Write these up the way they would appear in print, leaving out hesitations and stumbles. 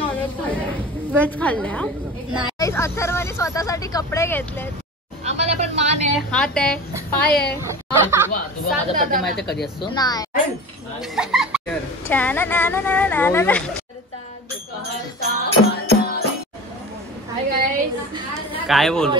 Non veg खाल्लं, veg खाल्लं नाही. अथर्वने स्वतःसाठी कपडे घेतलेत. आम्हाला पण मान आहे, हात आहे, पाय आहे. माहिती कधी असतो नाही. काय बोलू.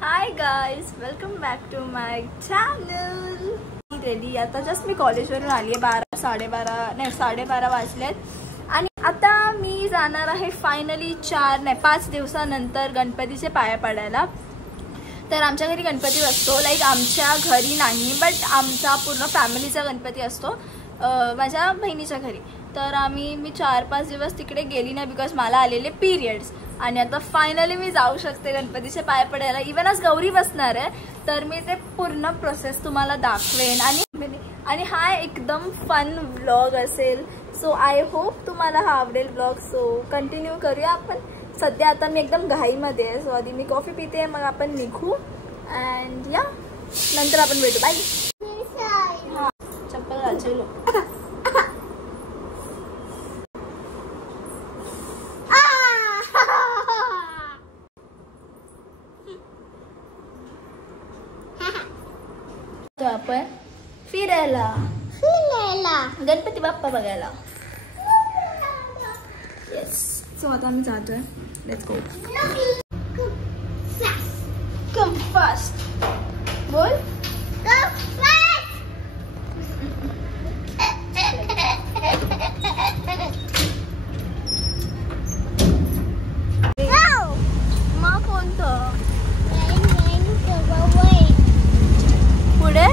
Hi guys, welcome back to my channel. Ready आता जस्ट मी कॉलेजवरून आली आहे. 12:30 वाजलेत आणि आता मी जाणार आहे फायनली 5 दिवसानंतर गणपतीचे पाया पडायला. तर आमच्या घरी गणपती असतो, लाईक आमच्या घरी नाही बट आमचा पूर्ण फॅमिलीचा गणपती असतो माझ्या बहिणीच्या घरी. तर मी 4-5 दिवस तिकडे गेली नाही बिकॉज मला आलेले पिरियड्स. आणि आता फायनली मी जाऊ शकते गणपतीचे पाय पडायला. इवन आज गौरी बसणार आहे तर मी ते पूर्ण प्रोसेस तुम्हाला दाखवेन. आणि हा एकदम फन व्लॉग असेल. सो आय होप तुम्हाला हा आवडेल व्लॉग. सो कंटिन्यू करूया आपण. सध्या आता मी एकदम घाईमध्ये आहे. सो आधी मी कॉफी पिते, मग आपण निघू अँड या नंतर आपण भेटू. बाय. हां चप्पल घाल चलो. आपण फिरायला गणपती बाप्पा बघायला. येस. सो आता आम्ही जातोय. Let's go. Come fast. बोल. मग कोणतं पुढे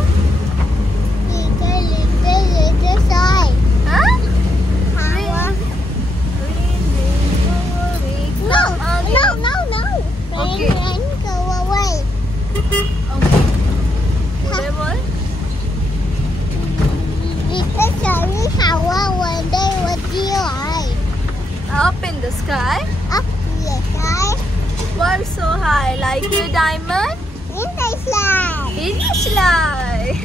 up in the sky. Up in the sky. We're so high, like a diamond. In the sky. In the sky.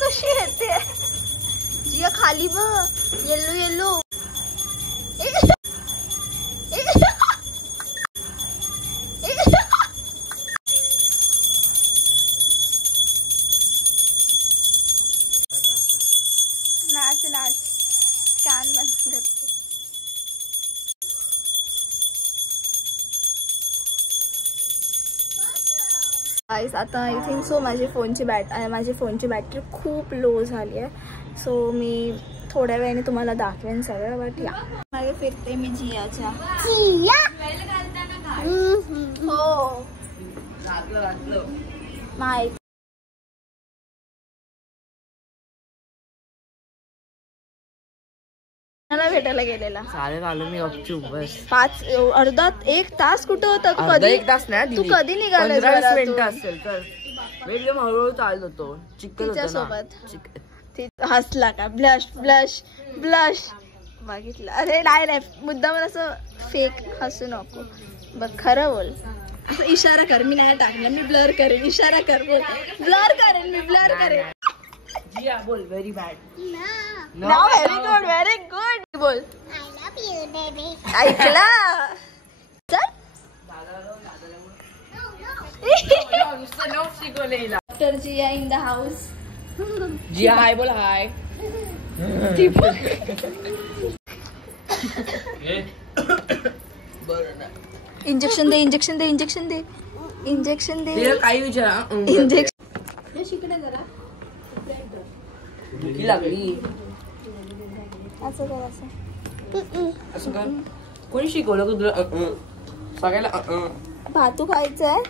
कशी येते जिया खाली बघ. Yellow yellow. नाच नाच. कान बंद करते. गाईस आता आय थिंक सो माझी फोनची बॅटरी खूप लो झाली आहे. सो मी थोड्या वेळाने तुम्हाला दाखवेन सगळं. बट या मागे फिरते मी जियाच्या. हो माहिती मला भेटायला गेलेला. चालेल आलो मी गपचूप बस. 1 तास कुठं होतं? कधी 1 तास नाही, तू कधी निघाला? 15 मिनिटं असेल तर मी एकदम हळूहळू चालत होतो. चिकन सोबत हसला का? ब्लश ब्लश ब्लश बघितलं? अरे नाही मुद्दा मला असं फेक हसू नको बघ, खरं बोल. असं इशारा कर. मी नाही टाकणार, मी ब्लर करेन. इशारा कर, बोल. ब्लर करेन मी, ब्लर करेन. जिया बोल व्हेरी बॅड. व्हेरी गुड बोल. ऐकला doctor Jiya in the house. Jiya hi बोल. हाय. इंजेक्शन दे, इंजेक्शन दे, इंजेक्शन दे, इंजेक्शन दे. काही विचार इंजेक्शन शिकणे जरा लागली. असं कर, असं असं काय कोणी शिकवलं का तुला? सगळ्याला भातू खायचं आहे.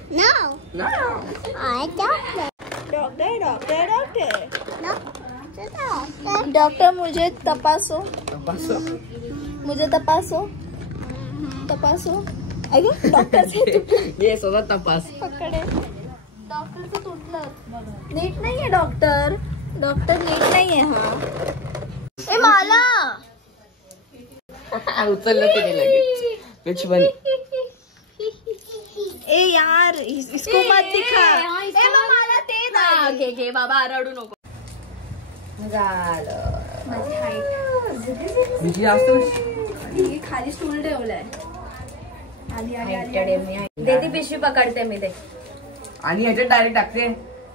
डॉक्टर मुझे तपासो, मुझे तपासो, तपासो. डॉक्टर ये स्वतः तपास. पकडे. डॉक्टरचं तुटलं. नीट नाहीये डॉक्टर. डॉक्टर नीट नाहीये. हा ए मला उचललं तिने लगेच. कुछ बनी. ए यार इसको मत दिखा. ए मला ते ना घे बाबा, रडू नको. माझी हाईट खाली स्टूल ठेवलंय. दे ती पिशवी पकडते मी ते. आणि ह्याच्यात डायरेक्ट टाकते.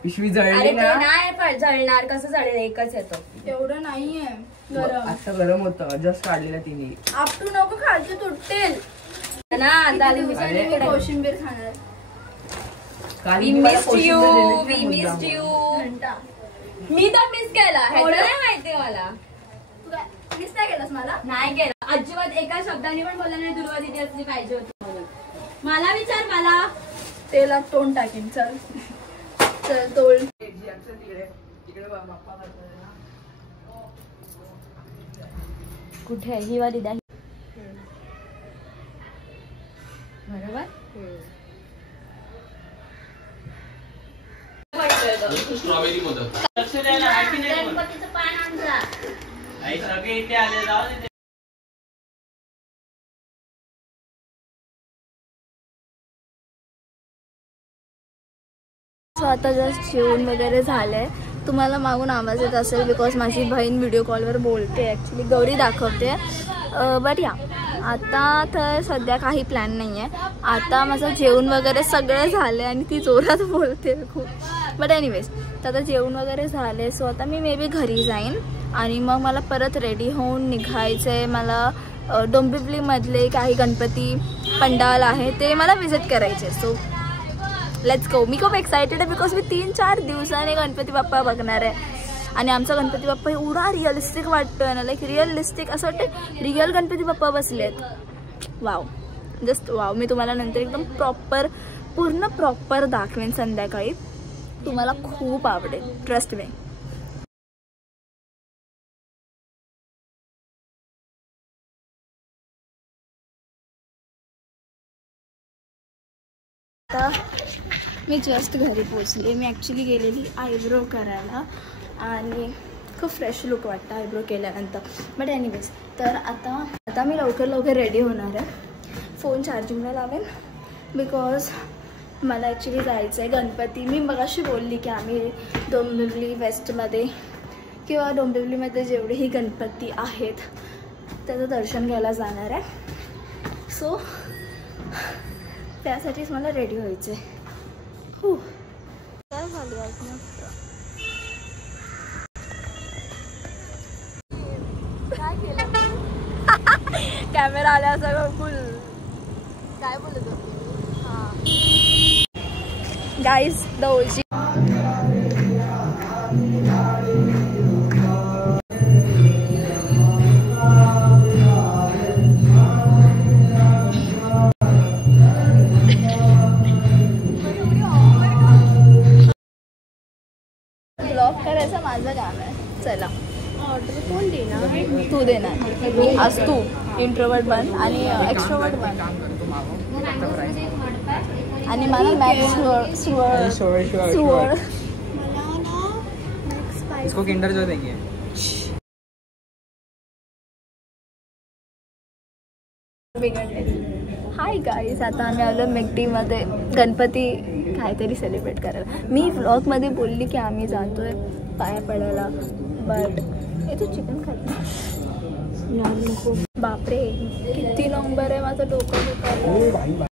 पिशवी जळली ना. नाही जळणार. कसं जळेल? एकच येतो. एवढं नाहीये गरम. आता गरम होतं. जस्ट काढलेलं तिने. आपटू नको, खालची तुटेल ना. कोशिंबीर खाणार. मी तर मिस केला. नाही माहिती मला. मिस नाही केलंस मला? नाही केलं अजिबात. एका शब्दाने पण बोलला नाही दुर्वा दिदी असली पाहिजे होती म्हणून. मला विचार. मला तेलात तोंड टाकेन. चल चल तोड. कुठे ही वाली द्या. बरोबर. स्ट्रॉबेरी मोदक. गणपतीचं पान आणजा. सगळे इथे आले. जाऊ दे. सो आता जस्ट जेवण वगैरे झालंय. तुम्हाला मागून आवाज येत असेल बिकॉज माझी बहीण व्हिडिओ कॉलवर बोलते. ॲक्च्युली गौरी दाखवते. बट या आता तर सध्या काही प्लॅन नाही आहे. आता माझं जेवण वगैरे सगळं झालं आणि ती जोरात बोलते खूप. बट एनिवेज तर आता जेवण वगैरे झाले. सो आता मी मे बी घरी जाईन आणि मग मला परत रेडी होऊन निघायचं आहे. मला डोंबिवलीमधले काही गणपती पंडाल आहे ते मला विजिट करायचे. So let's go. मी खूप एक्सायटेड आहे बिकॉज मी 3-4 दिवसांनी गणपती बाप्पा बघणार आहे. आणि आमचा गणपती बाप्पा एवढा रिअलिस्टिक वाटतोय ना. लाईक रिअलिस्टिक असं वाटतं रिअल गणपती बाप्पा बसलेत. Wow, just wow. मी तुम्हाला नंतर एकदम पूर्ण प्रॉपर दाखवेन संध्याकाळी. तुम्हाला खूप आवडेल, ट्रस्ट मी. आता मी जस्ट घरी पोचले. मी ॲक्च्युली गेलेली आयब्रो करायला आणि खूप फ्रेश लुक वाटतं आयब्रो केल्यानंतर. बट एनिवेज तर आता मी लवकर रेडी होणार आहे. फोन चार्जिंगला लावेन बिकॉज मला ॲक्च्युली जायचं आहे गणपती. मी मगाशी बोलली की आम्ही डोंबिवली वेस्टमध्ये किंवा डोंबिवलीमध्ये जेवढेही गणपती आहेत त्याचं दर्शन घ्यायला जाणार आहे. सो त्यासाठीच मला रेडी व्हायचं आहे. काय झाली आज मस्त. काय केलं? कॅमेरा आल्या सगळं फुल. काय बोलत होती? हां गाईज द ओजी ब्लॉग करायचं माझं काम आहे. चला ऑर्डर कोण देणार? तू देणार. आज तू इंट्रोवर्ट बन आणि एक्स्ट्रोवर्ट बन आणि मला मॅक्स सुवर्ण इसको किंडर जो देंगे. हाय गाईज, आता आम्ही आलो मेकटीमध्ये गणपती काहीतरी सेलिब्रेट करायला. मी व्लॉगमध्ये बोलली की आम्ही जातोय पाया पडायला, बट तू चिकन खात नको. बापरे किती नंबर आहे, माझं डोकं दुखायला.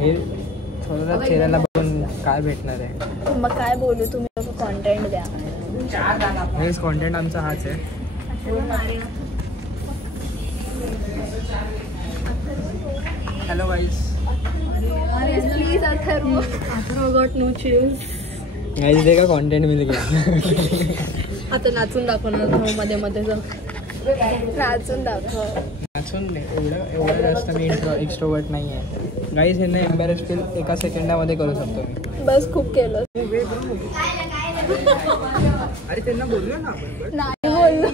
हे थोडं चेहऱ्याला बघून काय भेटणार आहे. मग काय बोलू, तुम्ही लोक कॉन्टेंट द्या. हेच कॉन्टेंट आमचा हाच आहे. Hello guys. Please Atharva got no cheese. Guys देखा कॉन्टेंट मिल गया. आता नाचून दाखवणार मध्ये मध्ये नाचून दाखव. नाचून एवढं जास्त मी एक्स्ट्रोवर्ट नाही आहे. गाईज ह्यांना एम्बॅरेस फील एका सेकंडामध्ये करू शकतो मी. बस खूप केलं. अरे त्यांना बोललो ना आपण. नाही बोललो.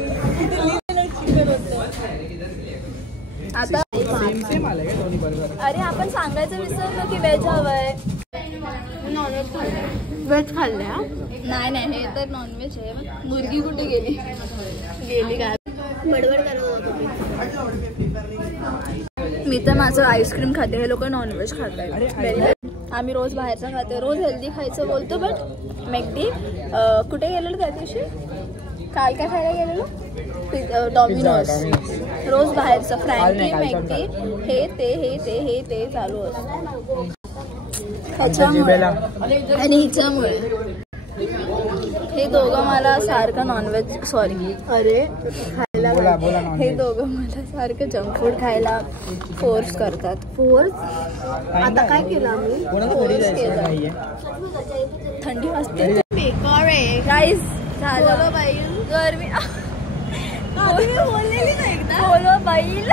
आता सेम आलंय का दोन्ही बरोबर. अरे आपण सांगायचं विसरलो की व्हेज हवंय. नॉनव्हेज खाल्लंय. व्हेज खाल्लंय. नाही नाही, हे तर नॉनव्हेज आहे. मुलगी कुठे गेली? गेली काय? बडबड करत होतो. मी तर माझं आईस्क्रीम खाते, हे लोक नॉनव्हेज खातात. आम्ही रोज बाहेरचं खाते, रोज हेल्दी खायचं बोलतो. बट मेकडी कुठे गेलेलो त्या दिवशी? काल काय खायला गेलेलो? डॉमिनोज. रोज बाहेरचं फ्रँकी मॅकडी हे ते चालू असतं. आणि हिच्यामुळे हे दोघं मला सारखं नॉनव्हेज खायला हे दोघं मला सारखं जंक फूड खायला फोर्स करतात. फोर्स आता काय केलं आम्ही? फोर्स केलं. थंडी वाजते. बेकार आहे गाईज. झालं बाई गरमी. बोललेली ना एकदा. बोलो बाईल.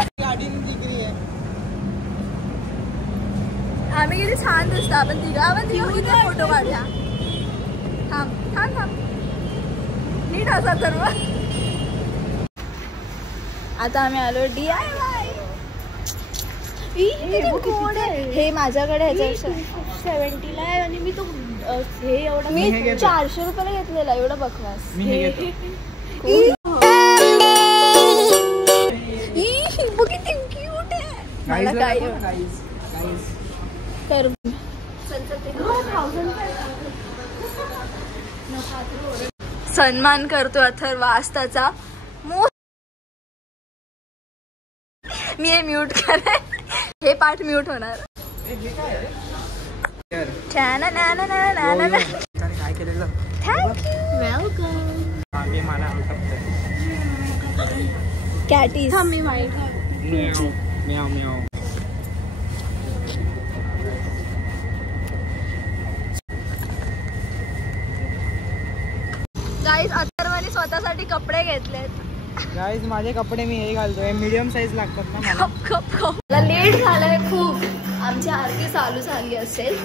आम्ही किती छान दिसतो. आपण तिघं किती फोटो काढला. थांब नीट असा सर्व. आता आम्ही आलो DIY. हे माझ्याकडे ह्याच्या 70 ला आहे आणि मी तो हे एवढं मी 400 रुपयाला घेतलेला. एवढं बकवास. किती क्यूट आहे. मला काय तर सन्मान करतो अथर्व आस्ताचा. मी हे म्यूट करे. हे पाठ म्यूट होणार. काय केलेलं. थँक्यू. वेलकम. कॅटीज. मी वाईट. म्याव म्याव. गाईज अथर्वने स्वतःसाठी कपडे घेतलेत. गाईज माझे कपडे मी हे घालतोय. मीडियम साईज लागतात ना मला. मला लेट झालंय खूप. आमची आरती चालू झाली असेल.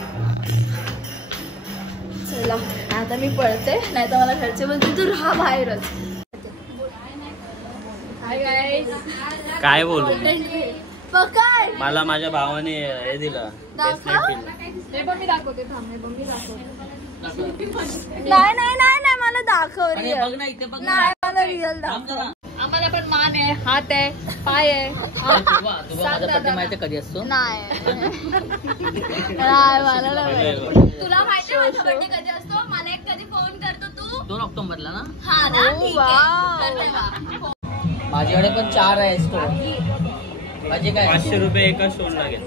चला आता मी पळते, नाही तर मला घरचे बोलते तू राहा बाहेरच. काय बोलू? काय मला माझ्या भावाने हे दिलं. नाही नाही नाही नाही मला दाखव. बघ ना इथे बघ. नाही मला रिअल दाखव. आम्हाला पण मान आहे, हात आहे, पाय आहे. माझा पती माहिती कधी असतो? नाही मला तुला माहिती आहे माझा बर्थडे कधी असतो? मला एक कधी फोन करतो तू 2 ऑक्टोबरला ना. हा ना. ठीक आहे. माझ्याकडे पण 4 आहे स्टोन. माझे काय 500 रुपये एका स्टोन लागेल.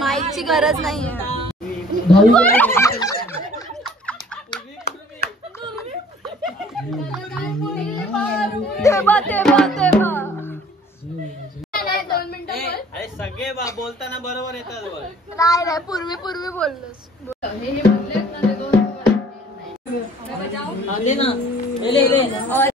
माईकची गरज नाहीये. बरोबर येतात बघ. नाही नाही पूर्वी बोललोस. हा, दे ना. ले, ले, ले. और